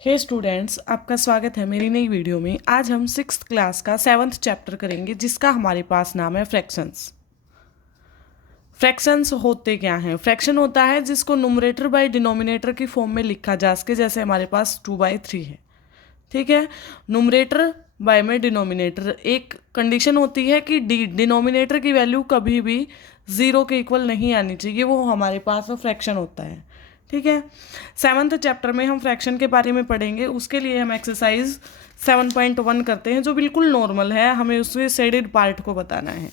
हे students, आपका स्वागत है मेरी नई वीडियो में। आज हम 6th क्लास का 7th चैप्टर करेंगे जिसका हमारे पास नाम है फ्रैक्शंस। फ्रैक्शंस होते क्या हैं? फ्रैक्शन होता है जिसको नुमरेटर बाय डिनोमिनेटर की फॉर्म में लिखा जा सके, जैसे हमारे पास 2/3 है। ठीक है, नुमरेटर बाय में डिनोमिनेटर। एक कंडीशन होती है कि डिनोमिनेटर की वैल्यू कभी भी 0 के इक्वल नहीं आनी चाहिए, वो हमारे पास फ्रैक्शन होता है। ठीक है, 7th चैप्टर में हम फ्रैक्शन के बारे में पढ़ेंगे। उसके लिए हम एक्सरसाइज 7.1 करते हैं जो बिल्कुल नॉर्मल है, हमें उसके शेडेड पार्ट को बताना है।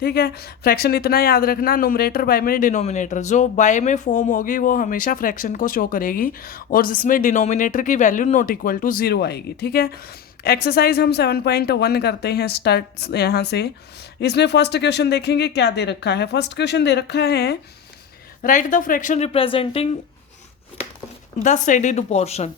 ठीक है, फ्रैक्शन इतना याद रखना, नुमरेटर बाय में डिनोमिनेटर, जो बाय में फॉर्म होगी वो हमेशा फ्रैक्शन को शो करेगी और जिसमें डिनोमिनेटर की वैल्यू नॉट इक्वल टू 0 आएगी। ठीक है, एक्सरसाइज हम 7.1 करते हैं स्टार्ट यहाँ से। इसमें फर्स्ट क्वेश्चन देखेंगे क्या दे रखा है। फर्स्ट क्वेश्चन दे रखा है, right the fraction representing the shaded portion.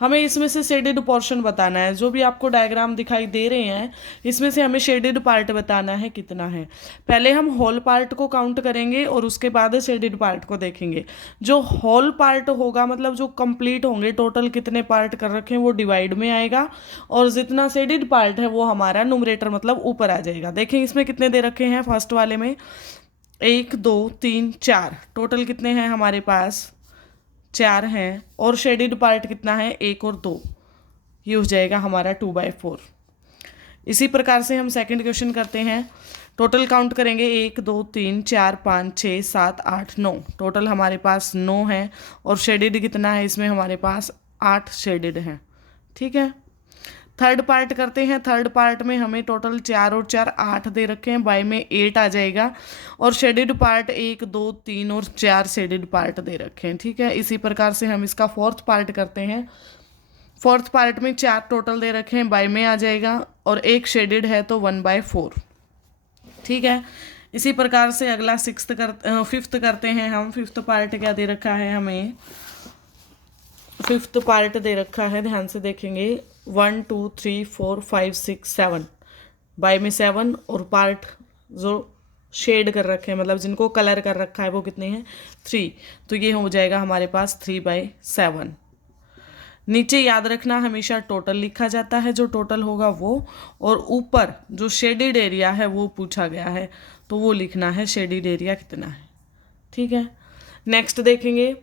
हमें इसमें से शेडेड पोर्शन बताना है। जो भी आपको डायग्राम दिखाई दे रहे हैं इसमें से हमें शेडेड पार्ट बताना है कितना है। पहले हम होल पार्ट को काउंट करेंगे और उसके बाद शेडेड पार्ट को देखेंगे। जो होल पार्ट होगा मतलब जो कंप्लीट होंगे, टोटल कितने पार्ट कर रखे हैं वो डिवाइड में आएगा, और जितना शेडेड पार्ट है वो हमारा नुमरेटर मतलब ऊपर आ जाएगा। देखें इसमें कितने दे रखे हैं। फर्स्ट वाले में 1 2 3 4, टोटल कितने हैं हमारे पास 4 हैं, और शेडेड पार्ट कितना है 1 और 2, ये हो जाएगा हमारा 2/4। इसी प्रकार से हम सेकंड क्वेश्चन करते हैं। टोटल काउंट करेंगे 1 2 3 4 5 6 7 8 9, टोटल हमारे पास 9 है, और शेडेड कितना है इसमें हमारे पास 8 शेडेड हैं। ठीक है, थर्ड पार्ट करते हैं। थर्ड पार्ट में हमें टोटल 4 और 4 8 दे रखे हैं, बाय में 8 आ जाएगा, और शेडेड पार्ट 1 2 3 और 4 शेडेड पार्ट दे रखे हैं। ठीक है, इसी प्रकार से हम इसका फोर्थ पार्ट करते हैं। फोर्थ पार्ट में 4 टोटल दे रखे हैं, बाय में आ जाएगा, और 1 शेडेड है तो 1/4। ठीक है, इसी प्रकार से अगला फिफ्थ करते हैं हम। फिफ्थ पार्ट क्या दे रखा है हमें? फिफ्थ पार्ट दे रखा है, ध्यान से देखेंगे, 1 2 3 4 5 6 7, बाय में 7, और पार्ट जो शेड कर रखे हैं मतलब जिनको कलर कर रखा है वो कितने हैं 3, तो ये हो जाएगा हमारे पास 3/7। नीचे याद रखना हमेशा टोटल लिखा जाता है, जो टोटल होगा वो, और ऊपर जो शेडेड एरिया है वो पूछा गया है तो वो लिखना है शेडेड एरिया कितना है। ठीक है, नेक्स्ट देखेंगे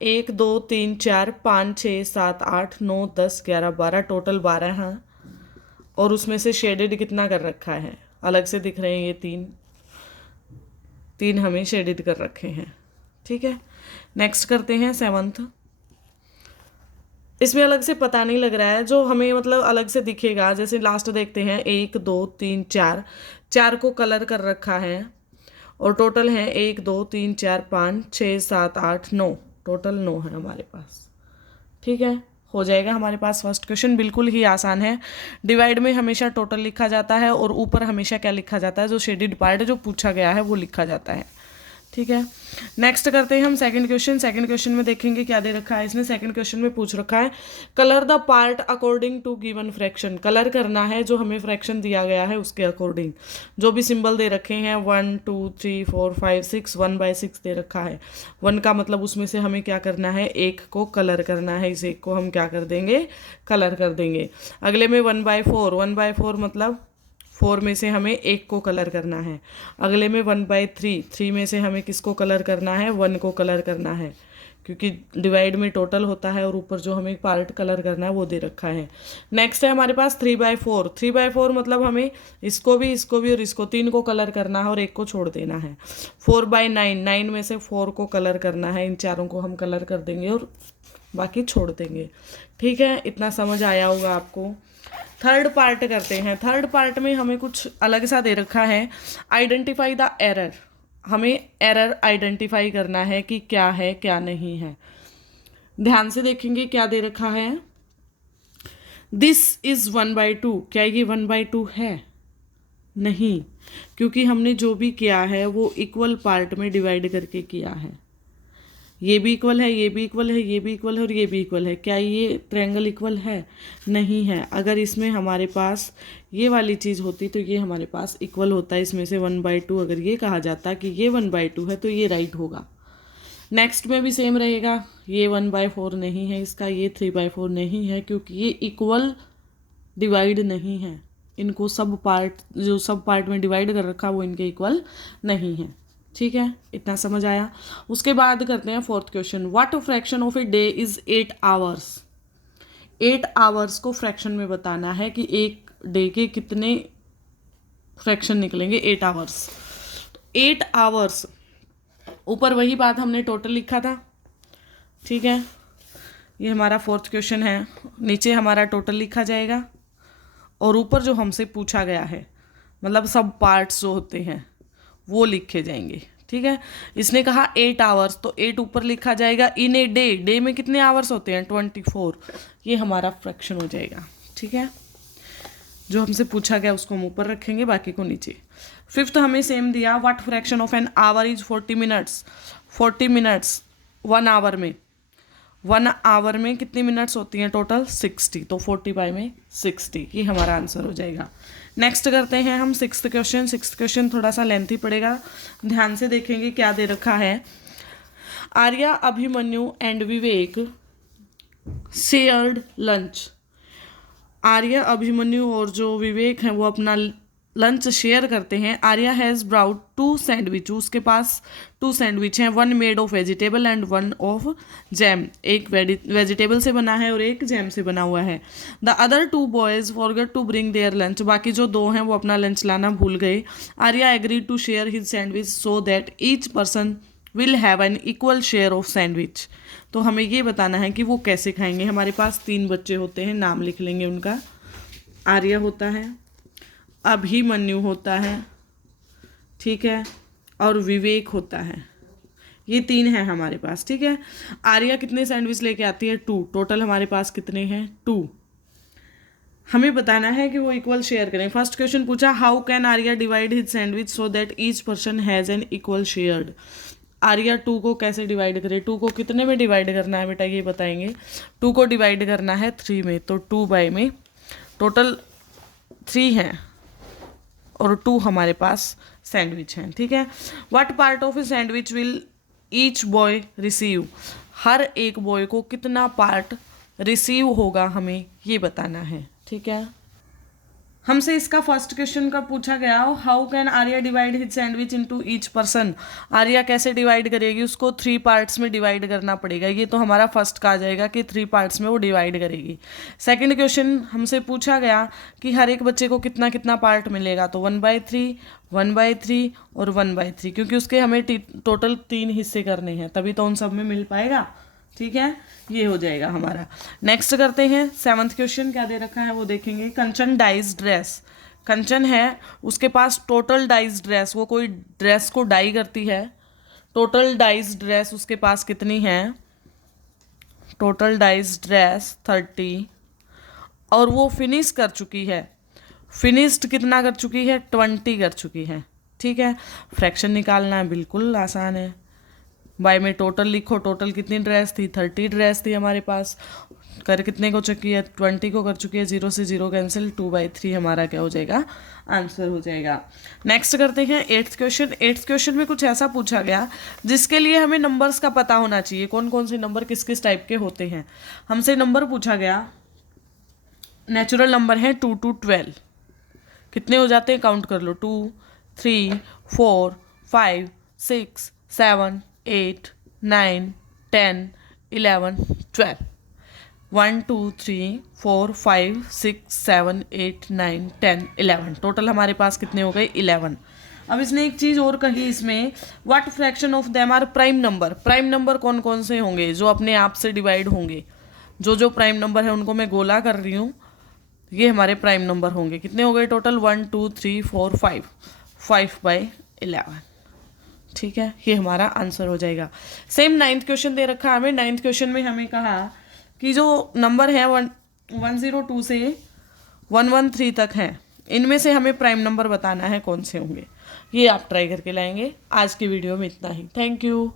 1 2 3 4 5 6 7 8 9 10 11 12, टोटल 12 हैं, और उसमें से शेडेड कितना कर रखा है अलग से दिख रहे हैं, ये 3 हमें शेडेड कर रखे हैं। ठीक है, नेक्स्ट करते हैं सेवन्थ। इसमें अलग से पता नहीं लग रहा है, जो हमें मतलब अलग से दिखेगा, जैसे लास्ट देखते हैं 1 2 3 4, 4 को कलर कर रखा है, और टोटल है 1 2 3 4 5 6 7 8 9, टोटल 9 है हमारे पास। ठीक है, हो जाएगा हमारे पास फर्स्ट क्वेश्चन। बिल्कुल ही आसान है। डिवाइड में हमेशा टोटल लिखा जाता है, और ऊपर हमेशा क्या लिखा जाता है, जो शेडेड पार्ट है जो पूछा गया है वो लिखा जाता है। ठीक है, नेक्स्ट करते हैं हम सेकंड क्वेश्चन। सेकंड क्वेश्चन में देखेंगे क्या दे रखा है इसने। सेकंड क्वेश्चन में पूछ रखा है, colour the part according to given fraction. Colour करना है जो हमें फ्रैक्शन दिया गया है उसके अकॉर्डिंग। जो भी सिंबल दे रखे हैं 1 2 3 4 5 6, 1/6 दे रखा है। 1 का मतलब उसमें से हमें क्या करना है, 1 को कलर करना है। इस 1 को हम क्या कर देंगे, कलर कर देंगे। अगले में 1/4, 1/4 मतलब 4 में से हमें 1 को कलर करना है। अगले में 1/3, 3 में से हमें किसको कलर करना है, 1 को कलर करना है, क्योंकि डिवाइड में टोटल होता है, और ऊपर जो हमें पार्ट कलर करना है वो दे रखा है। नेक्स्ट है हमारे पास 3/4। 3/4 मतलब हमें इसको भी और इसको 3 को कलर करना है और 1 को छोड़ देना है। 4/9, 9 में से 4 को कलर करना है, इन चारों को हम कलर कर देंगे और बाकी छोड़ देंगे। ठीक है, इतना समझ आया होगा आपको। थर्ड पार्ट करते हैं। थर्ड पार्ट में हमें कुछ अलग सा दे रखा है, आइडेंटिफाई द एरर। हमें एरर आइडेंटिफाई करना है कि क्या है क्या नहीं है। ध्यान से देखेंगे क्या दे रखा है, दिस इज 1/2। क्या ये 1/2 है? नहीं, क्योंकि हमने जो भी किया है वो इक्वल पार्ट में डिवाइड करके किया है। ये भी इक्वल है, ये भी इक्वल है, ये भी इक्वल है, और ये भी इक्वल है। क्या ये ट्रायंगल इक्वल है? नहीं है। अगर इसमें हमारे पास ये वाली चीज़ होती तो ये हमारे पास इक्वल होता है। इसमें से 1/2 अगर ये कहा जाता कि ये 1/2 है तो ये राइट होगा। नेक्स्ट में भी सेम रहेगा, ये 1/4 नहीं है इसका, ये 3/4 नहीं है, क्योंकि ये इक्वल डिवाइड नहीं है, इनको सब पार्ट में डिवाइड कर रखा वो इनके इक्वल नहीं है। ठीक है, इतना समझ आया। उसके बाद करते हैं fourth question, what fraction of a day is 8 hours. 8 hours को फ्रैक्शन में बताना है कि एक डे के कितने फ्रैक्शन निकलेंगे 8 आवर्स। तो 8 आवर्स, ऊपर वही बात हमने टोटल लिखा था। ठीक है, ये हमारा फोर्थ क्वेश्चन है, नीचे हमारा टोटल लिखा जाएगा और ऊपर जो हमसे पूछा गया है, मतलब सब पार्ट्स जो होते हैं वो लिखे जाएंगे। ठीक है, इसने कहा 8 आवर्स, तो 8 ऊपर लिखा जाएगा। इन ए डे, डे में कितने आवर्स होते हैं 24, ये हमारा फ्रैक्शन हो जाएगा। ठीक है, जो हमसे पूछा गया उसको हम ऊपर रखेंगे, बाकी को नीचे। फिफ्थ हमें सेम दिया, what fraction of an hour is 40 minutes. 40 minutes 1 hour में, 1 आवर में कितनी मिनट्स होती हैं टोटल 60, तो 40/60, ये हमारा आंसर हो जाएगा। नेक्स्ट करते हैं हम सिक्स्थ क्वेश्चन। सिक्स्थ क्वेश्चन थोड़ा सा लेंथी पड़ेगा, ध्यान से देखेंगे क्या दे रखा है। Arya, Abhimanyu and Vivek shared lunch. Arya, Abhimanyu और जो विवेक हैं वो अपना लंच शेयर करते हैं। आर्या हैज़ ब्राउड 2 सैंडविच, उसके पास 2 सैंडविच हैं, 1 made of vegetable and 1 of jam, एक वेजिटेबल से बना है और एक जैम से बना हुआ है। The other 2 boys forget to bring their lunch, बाकी जो 2 हैं वो अपना लंच लाना भूल गए। Arya agreed to share his sandwich so that each person will have an equal share of sandwich. तो हमें ये बताना है कि वो कैसे खाएंगे। हमारे पास 3 बच्चे होते हैं, नाम लिख लेंगे उनका। आर्या होता है, अभिमन्यु होता है, ठीक है, और विवेक होता है। ये 3 हैं हमारे पास। ठीक है, आर्या कितने सैंडविच लेके आती है 2, टोटल हमारे पास कितने हैं 2। हमें बताना है कि वो इक्वल शेयर करें। फर्स्ट क्वेश्चन पूछा, how can Arya divide his sandwich so that each person has an equal shared. Arya 2 को कैसे डिवाइड करे, 2 को कितने में डिवाइड करना है बेटा ये बताएंगे। 2 को डिवाइड करना है 3 में, तो 2 में टोटल 3 हैं और 2 हमारे पास सैंडविच हैं। ठीक है, what part of a sandwich will each boy receive. हर एक बॉय को कितना पार्ट रिसीव होगा हमें ये बताना है। ठीक है, हमसे इसका फर्स्ट क्वेश्चन का पूछा गया, how can Arya divide his sandwich into each person. Arya कैसे डिवाइड करेगी, उसको 3 पार्ट्स में डिवाइड करना पड़ेगा। ये तो हमारा फर्स्ट का आ जाएगा कि 3 पार्ट्स में वो डिवाइड करेगी। सेकंड क्वेश्चन हमसे पूछा गया कि हर एक बच्चे को कितना कितना पार्ट मिलेगा, तो 1/3, 1/3 और 1/3, क्योंकि उसके हमें टोटल 3 हिस्से करने हैं, तभी तो उन सब में मिल पाएगा। ठीक है, ये हो जाएगा हमारा। नेक्स्ट करते हैं 7th क्वेश्चन, क्या दे रखा है वो देखेंगे। कंचन डाइज ड्रेस। कंचन है, उसके पास टोटल डाइज ड्रेस, वो कोई ड्रेस को डाई करती है। टोटल डाइज ड्रेस उसके पास कितनी है, टोटल डाइज ड्रेस 30, और वो फिनिश कर चुकी है। फिनिश्ड कितना कर चुकी है, 20 कर चुकी है। ठीक है, फ्रैक्शन निकालना है, बिल्कुल आसान है। बाय में टोटल लिखो, टोटल कितनी ड्रेस थी, 30 ड्रेस थी हमारे पास। कर कितने को चुकी है, 20 को कर चुकी है, 0 से 0 कैंसिल, 2/3 हमारा क्या हो जाएगा, आंसर हो जाएगा। नेक्स्ट करते हैं 8th क्वेश्चन। 8th क्वेश्चन में कुछ ऐसा पूछा गया जिसके लिए हमें नंबर्स का पता होना चाहिए, कौन कौन से नंबर किस किस टाइप के होते हैं। हमसे नंबर पूछा गया, नेचुरल नंबर है 2 to 12, कितने हो जाते हैं काउंट कर लो, 2, 3, 4, 5, 6, 7, 8, 9, 10, 11, 12, 1, 2, 3, 4, 5, 6, 7, 8, 9, 10, 11, टोटल हमारे पास कितने हो गए 11। अब इसने एक चीज़ और कही इसमें, what fraction of them are prime number. Prime number कौन कौन से होंगे, जो अपने आप से डिवाइड होंगे। जो प्राइम नंबर है उनको मैं गोला कर रही हूँ, ये हमारे प्राइम नंबर होंगे। कितने हो गए टोटल, 1, 2, 3, 4, 5, 5/11। ठीक है, ये हमारा आंसर हो जाएगा। सेम 9th क्वेश्चन दे रखा है हमें। 9th क्वेश्चन में हमें कहा कि जो नंबर है 102 से 113 तक है, इनमें से हमें प्राइम नंबर बताना है कौन से होंगे। ये आप ट्राई करके लाएंगे। आज की वीडियो में इतना ही। Thank you.